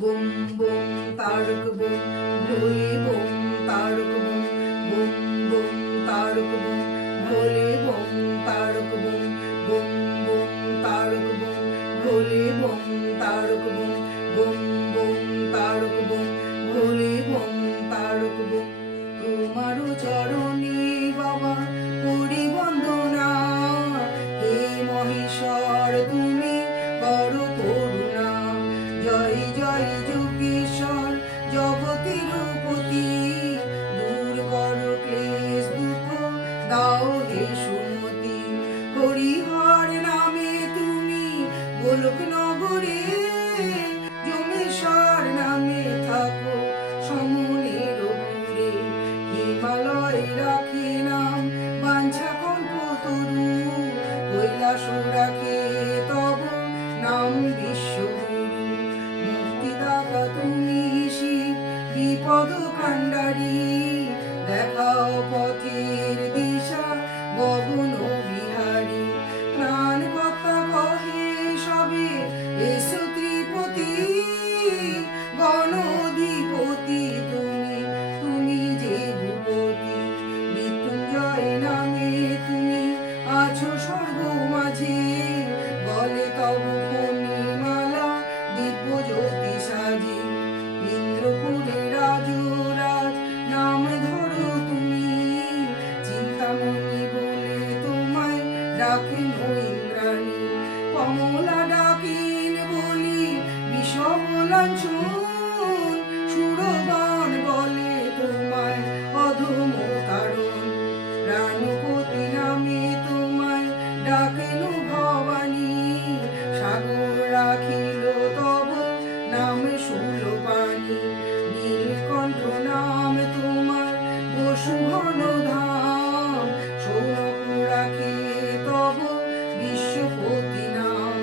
Broom বুম তারক বুম, ভোলে বুম তারক বুম, বুম বুম তারক বুম, ভোলে বুম তারক বুম, বুম বুম তারক বুম, ভোলে বুম তারক বুম, বুম বুম তারক বুম, ভোলে বুম তারক বুম। তোমারও চরণে বাবা করি বন্দনা, হে মহেশ্বর তুমি করো করুণা। জয় জয় যোগেশ্বর জগতের পতি, দূর করো ক্লেশ দুঃখ দাও হে সুমতি। হরিহর নামে তুমি গোলক নগরে, যমেশ্বর নামে থাকো সমনের উপরে। হিমালয় রাখে নাম বাঞ্ছা কল্পতরু, কৈলাস রাখে তব নাম বিশ্বগুরু। মুক্তিদাতা তুমি শিব বিপদ কাণ্ডারি, দেখাও পথের দিশা গগন বিহারী। প্রাণ কথা কহে সবে এসো ত্রিপতি, গণধিপতি তুমি তুমি যে ভূপতি। মৃত্যুঞ্জয় নামে তুমি আছো স্বর্গ মাঝে, বলে তব ফণিমালা দিব্য জ্যোতি সাজে। ইন্দ্রপুরে রাজরাজ নাম ধরো তুমি, চিন্তামণি বলে তোমায় ডাকেন ইন্দ্রাণী। কমলা ডাকেন বলি বিষবলাঞ্ছন, সুরবান বলে তোমায় অধম তারণ। প্রাণপতি নামে তোমায় ডাকেন ভবানী, সাগর রাখিল তব নাম শূলপাণি। নীলকণ্ঠ নাম তোমার বসুঘন ধাম, সৌরভ রাখে তব বিশ্বপতি নাম।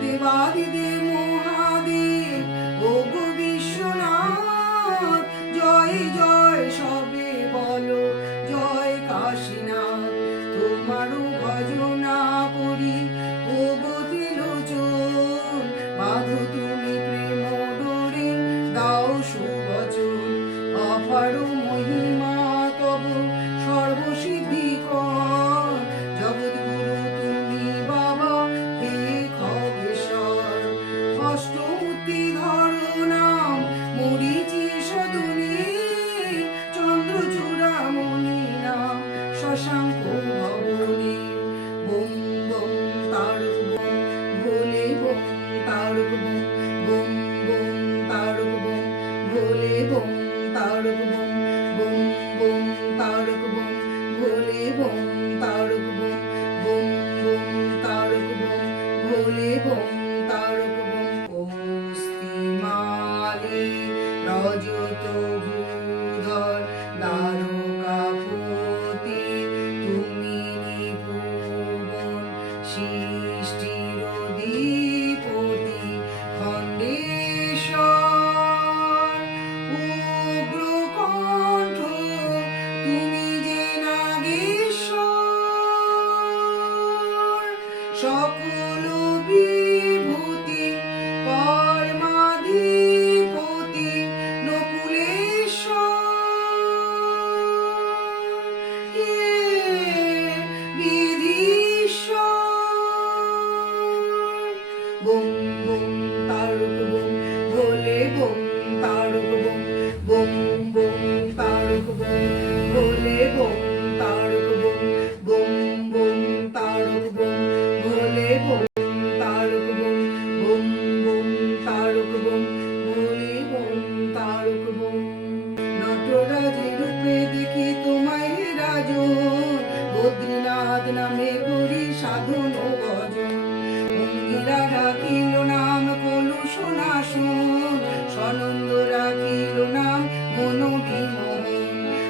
দেবাদিদেব মহাদেব ওগো বিশ্বনাথ, জয় জয় সবে বলো জয় কাশীনাথ। তোমারও ভজনা করি ওগো ত্রিলোচন, বাঁধো তুমি প্রেম ডোরে দাও সুবচন। অপার মহিমা তব সর্বসিদ্ধিকর, জগৎগুরু তুমি বাবা হে খগেশ্বর। অষ্টমূর্তি ধরো নাম মরীচি সদনে, চন্দ্রচূড়ামণি নাম শশাঙ্ক ভবনে। বুম বুম তারক বুম, ভোলে বুম তারক বুম, বুম বুম তারক বুম, ভোলে বুম তারক বুম, বুম বুম তারক বুম, ভোলে বুম তারক বুম, বুম বুম তারক বুম, ভোলে বুম তারক বুম। অস্তিমালে রজত ভূধর দ্বারকাপতি, তুমি নিভুবন সৃষ্টির অধিপতি। খণ্ডেশ্বর উগ্রকণ্ঠ তুমি যে নাগেশ্বর, সকল বিভূতি পরমাধিপতি নকুলেশ্বর। হে বিধীশ্বর। বুম বুম তারক বুম, ভোলে বুম তারক বুম, বুম বুম তারক বুম, ভোলে বুম তারক বুম, বুম বুম তারক বুম, ভোলে বুম তারক বুম, বুম বুম তারক বুম, ভোলে বুম তারক বুম। নটরাজের রূপে দেখি তোমায় হে রাজন, বদ্রীনাথ নামে করি সাধন ও ভজন। অঙ্গিরা রাখিল নাম কলুষ নাশন, সনন্দ রাখিল নাম মনোবিমোহন।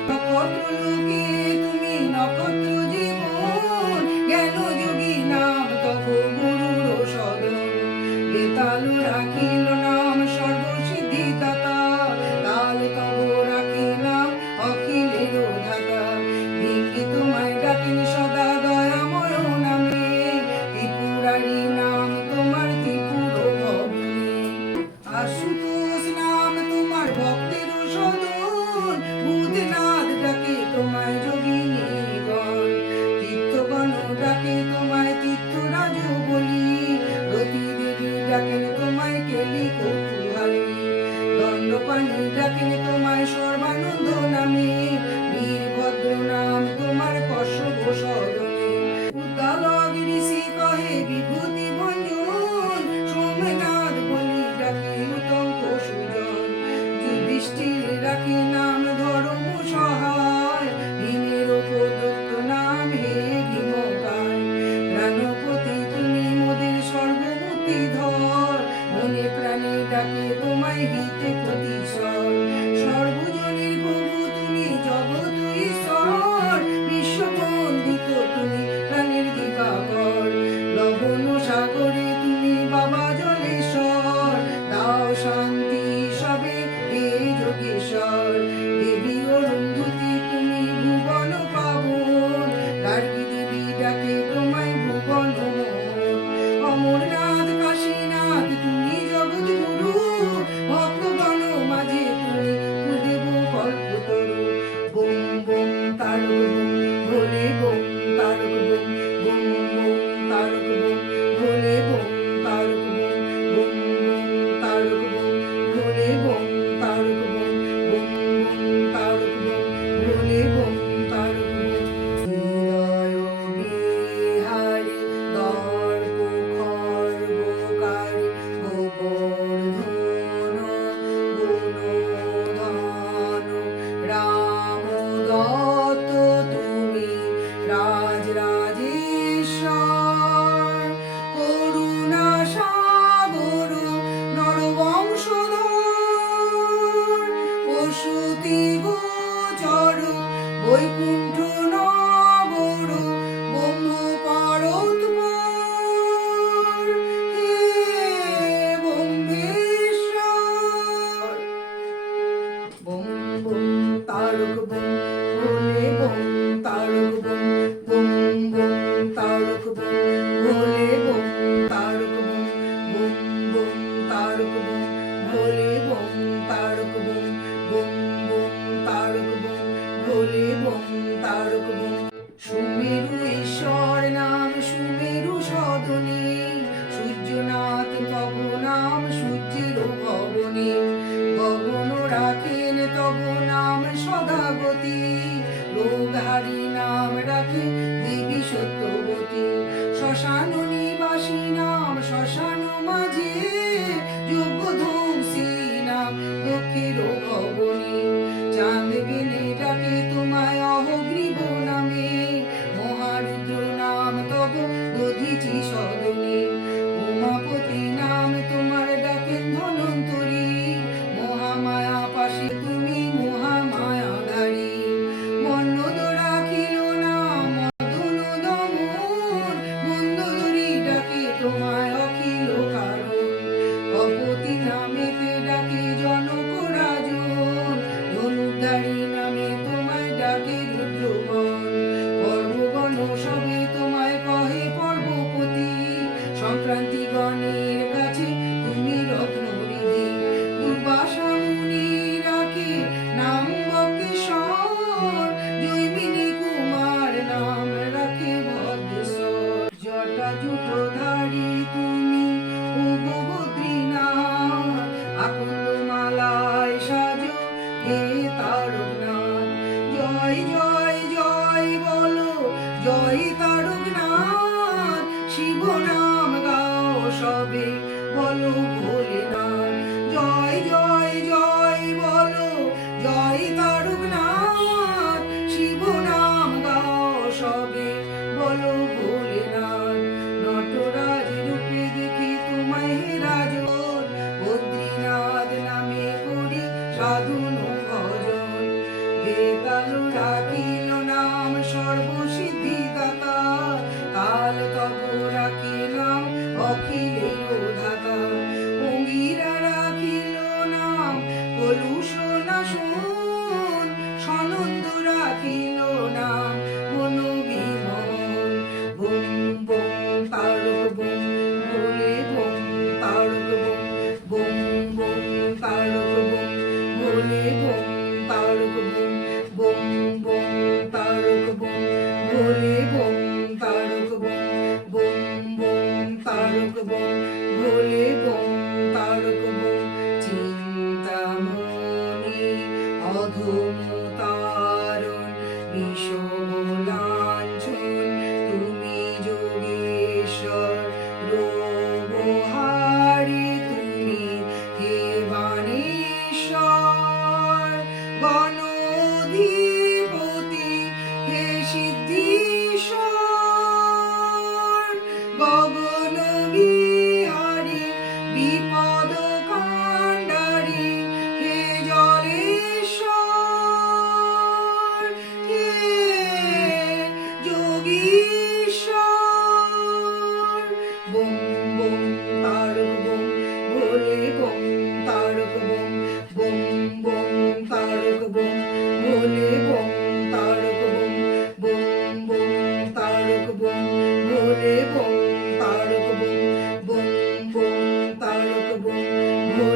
নক্ষত্র লোকে তুমি নক্ষত্র জীবন, জ্ঞান যোগী নাম তব গুরুর সদন। বেতাল রাখিল নাম সর্বসিদ্ধি দাতা, তাল তব রাখিলাম অখিলের ধাতা। ভিঙ্গি তোমায় ডাকেন সদা দয়াময় নামে, ত্রিপুরারি নাম তোমার ত্রিপুর ভবনে। আশুতোষ কৌতূহলী দণ্ডপাণি ডাকেন তোমায় সর্বানন্দ নামে বীরভদ্র নাম তোমার কশ্যপ সদনে উদ্দালক ঋষি কহে বিভূতি ভঞ্জন সোমনাথ বলি ডাকে উতঙ্ক সুজন যুধিষ্ঠির রাখি নাম ধর্ম সহায় ভীমের প্রদত্ত নাম হে ভীমকায় প্রাণপতি তুমি মোদের সর্বমূর্তি ধর মনে প্রাণে ডাকে তোমায় হিতে প্রতিশর সর্বজনের প্রভু তুমি জগৎ ঈশ্বর বিশ্ববন্দিত তুমি প্রাণের দিবাকর লবণ সাগরে তুমি বাবা জলেশ্বর দাও শান্তি সবে হে যোগেশ্বর দেবী অরুন্ধতী তুমি ভুবন পাবন গার্গী দেবী ডাকে তোমায় ভুবন মোহন অমরনাথ কাশীনাথ তুমি জগৎ গুরু ভক্তগণ মাঝে তুমি গুরুদেব কল্পতরু বোম বোম তারক বোম ভোলে বোম তারক বোম বোম বোম তারক বোম ভোলে বোম তারক বোম বোম বোম তারক বোম ভোলে বোম তারক বোম বোম বোম তারক বোম ভোলে বোম তারক বোম হৃদয় বিহারী দর্প খর্বকারী গোবর্ধন গুণধন রাম দত্ত তুমি রাজরাজেশ্বর করুণা সাগর নরবংশধর পশুতি গোচর বৈকুণ্ঠ নগর ব্রহ্ম পরোৎপর হে ব্রহ্মেশ্বর বোম বোম তারক বোম ভোলে বোম তারক বোম বোম বোম তারক বোম ভোলে বোম তারক বোম বোম বোম তারক বোম ভোলে বোম তারক বোম বোম বোম তারক বোম ভোলে বোম তারক বোম সুমেরু ঈশ্বর নাম সুমেরু সদনে সূর্যনাথ তব নাম সূর্যের ভবনে গগন রাখেন তব নাম সদাগতি রোগহারি নাম রাখে দেবী সত্যবতী শ্মশান নিবাসী নাম শ্মশান মাঝে যোগ্য ধ্বংসী নাম দক্ষের ভবনে চাঁদ বেলে ডাকে তোমায় অহগ্রীব নামে মহারুদ্র নাম তব দধিচি সদনে উমাপতি নাম তোমার ডাকেন ধনন্তরী মহামায়া পাশে তুমি মহামায়াধারী মন্নদ রাখিল নাম মদন দমন মন্দোদরী ডাকে তোমায় অখিল কারণ কপতি নামেতে ডাকে জনক রাজন ধনুর্ধারী নামে তোমায় ডাকে রুদ্রগণ পর্বগণ সবে তোমায় কহে পর্বপতি সংক্রান্তি গণের কাছে তুমি রত্নরিধি দুর্বাসা মুনি রাখে নাম বক্রেশ্বর জৈমিনী কুমার নাম রাখে ভদ্রেশ্বর জটা জুটোধারী তুমি ও বদ্রীনাথ আকন্দ মালায় সাজো হে তারকনাথ জয় জয় জয় বলো জয় তারকনাথ শিব নাম গাও সবে বলো ভোলেনাথ জয় জয় জয় বলো জয় তারকনাথ শিব নাম গাও সবে বলো ভোলেনাথ নটরাজ রূপে দেখি তোমায় হে রাজন বদ্রীনাথ নামে করি সাধুন ভজন বেতাল রাখিল নাম সর্বসিদ্ধিদাতা কাল তব রাখিলাম অখিলের ধাতা অঙ্গিরা রাখিল নাম কলুষ নাশন সনন্দ রাখিল নাম মনোবিমোহন বোম বোম তারক বোম ভোলে বোম তারক বোম বোম বোম তারক বোম ভোলে বোম তারক বোম বোম বোম তারক বোম ভোলে বোম তারক বোম বোম বোম তারক বোম ভোলে বোম তারক বোম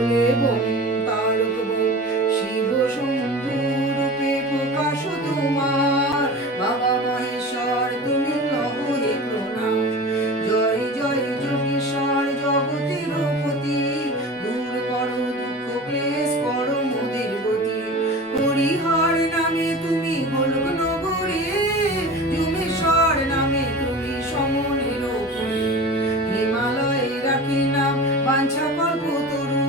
ভোলে বোম তারক বোম, শিব শম্ভু রূপে প্রকাশ তোমার, বাবা মহেশ্বর তুমি লহো হে প্রণাম। জয় জয় যোগেশ্বর জগতের পতি, দূর করো দুঃখ ক্লেশ করো মোদের গতি। হরিহর নামে তুমি গোলক নগরে, যমেশ্বর নামে তুমি সমনের উপরে। হিমালয়ে রাখি নাম বাঞ্ছা কল্প তরু,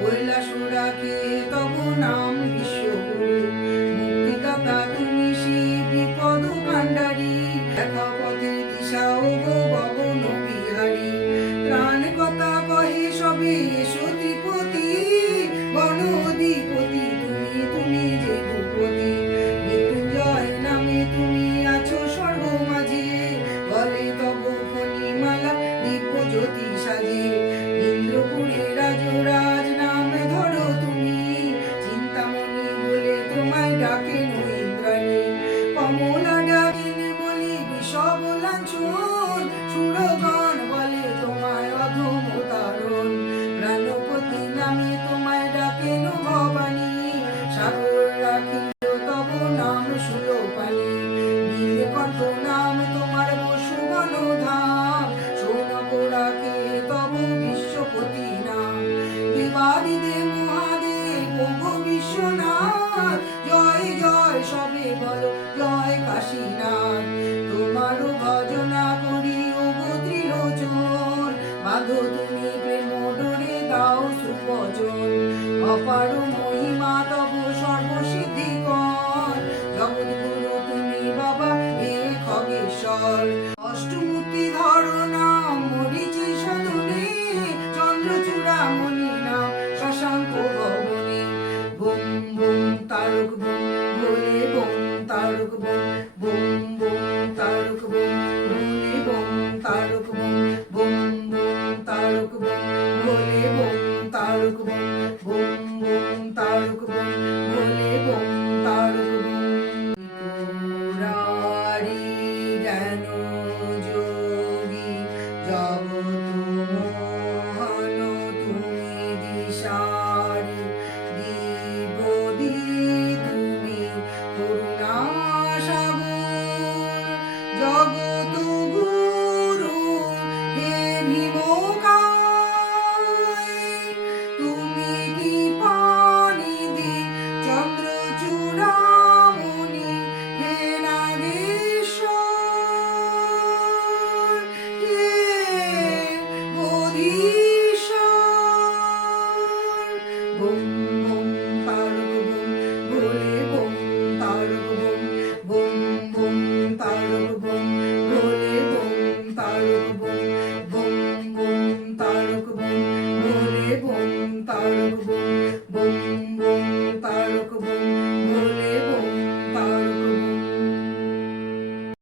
কৈলাস রাখে তব নাম বিশ্বগুরু। মুক্তিদাতা তুমি শিব বিপদ কাণ্ডারি, দেখাও পথের দিশা ও গো গগন বিহারী। ত্রাণ কথা কহে সবে এসো ত্রিপতি, গণ অধিপতি তুমি তুমি যে ভূপতি। মৃত্যুঞ্জয় নামে তুমি আছো স্বর্গ মাঝে, গলে তব ফণিমালা দিব্য জ্যোতি সাজে। ইন্দ্রপুরে রাজরাজ নামে ধরো তুমি, চিন্তামণি বলে তোমায় ডাকেন ইন্দ্রাণী। কমলা ডাকেন বলি বিষব লাঞ্ছন, সুরগণ বলে তোমায় অধম তারণ। প্রাণপতি নামে তোমায় ডাকেন ভবানী, সাগর রাখিল তব নাম সুলোপানি। নীলকণ্ঠ নাম তোমার বসুবন ধাম, সৌনক রাখে তব বিশ্বপতি নাম। দেবাদিদেব মহাদেব ওগো বিশ্বনাথ, জয় জয় সবে বলো জয় কাশীনাথ। তোমারও ভজনা করি ওগো ত্রিলোচন, বাঁধো তুমি প্রেম ডোরে দাও সুবচন। অপার